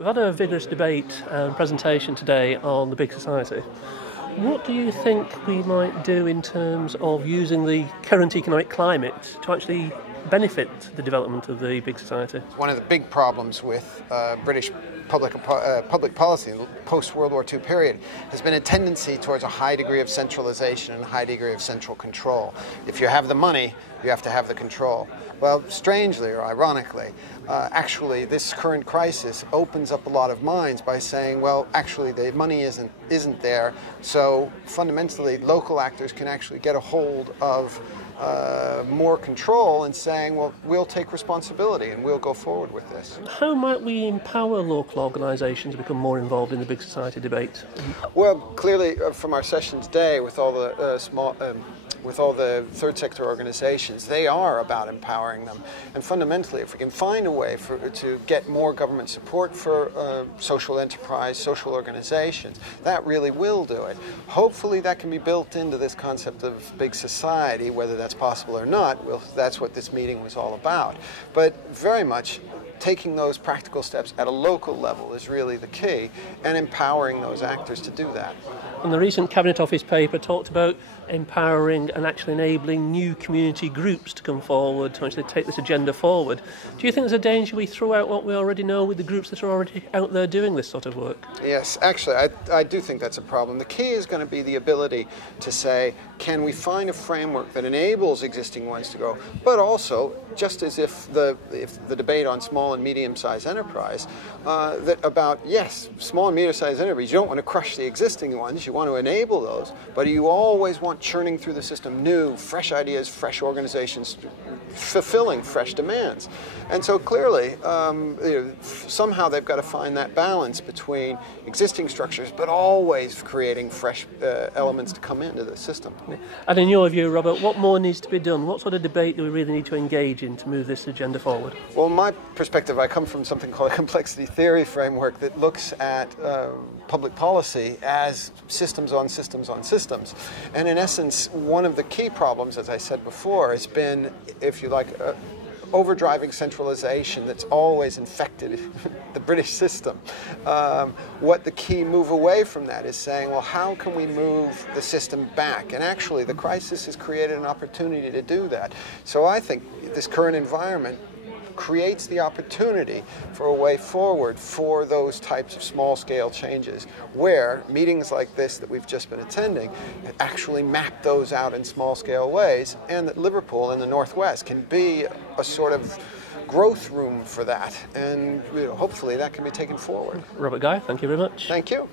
We've had a vigorous debate and presentation today on the big society. What do you think we might do in terms of using the current economic climate to actually benefit the development of the big society? One of the big problems with British public policy in the post-World War II period has been a tendency towards a high degree of centralization and a high degree of central control. If you have the money, you have to have the control. Well, strangely or ironically, actually this current crisis opens up a lot of minds by saying, well, actually the money isn't there, so fundamentally local actors can actually get a hold of more control and saying, well, we'll take responsibility and we'll go forward with this. How might we empower local organisations to become more involved in the big society debate? Well, clearly from our session today with all the with all the third sector organizations, they are about empowering them. And fundamentally, if we can find a way to get more government support for social enterprise, social organizations, that really will do it. Hopefully that can be built into this concept of big society, whether that's possible or not. Well, that's what this meeting was all about. But very much taking those practical steps at a local level is really the key, and empowering those actors to do that. And the recent Cabinet Office paper talked about empowering and actually enabling new community groups to come forward to actually take this agenda forward. Do you think there's a danger we throw out what we already know with the groups that are already out there doing this sort of work? Yes, actually, I do think that's a problem. The key is going to be the ability to say, can we find a framework that enables existing ones to go, but also, just as if the debate on small and medium-sized enterprise, yes, small and medium-sized enterprise, you don't want to crush the existing ones, you want to enable those, but you always want churning through the system new, fresh ideas, fresh organizations, fulfilling fresh demands. And so clearly, somehow they've got to find that balance between existing structures, but always creating fresh elements to come into the system. And in your view, Robert, what more needs to be done? What sort of debate do we really need to engage in to move this agenda forward? Well, in my perspective, I come from something called a complexity theory framework that looks at public policy as systems on systems on systems. And in essence, one of the key problems, as I said before, has been, if you like, overdriving centralization that's always infected the British system. What the key move away from that is saying, well, how can we move the system back? And actually, the crisis has created an opportunity to do that. So I think this current environment creates the opportunity for a way forward for those types of small-scale changes, where meetings like this that we've just been attending actually map those out in small-scale ways, and that Liverpool in the Northwest can be a sort of growth room for that, and hopefully that can be taken forward. Robert Geyer, thank you very much. Thank you.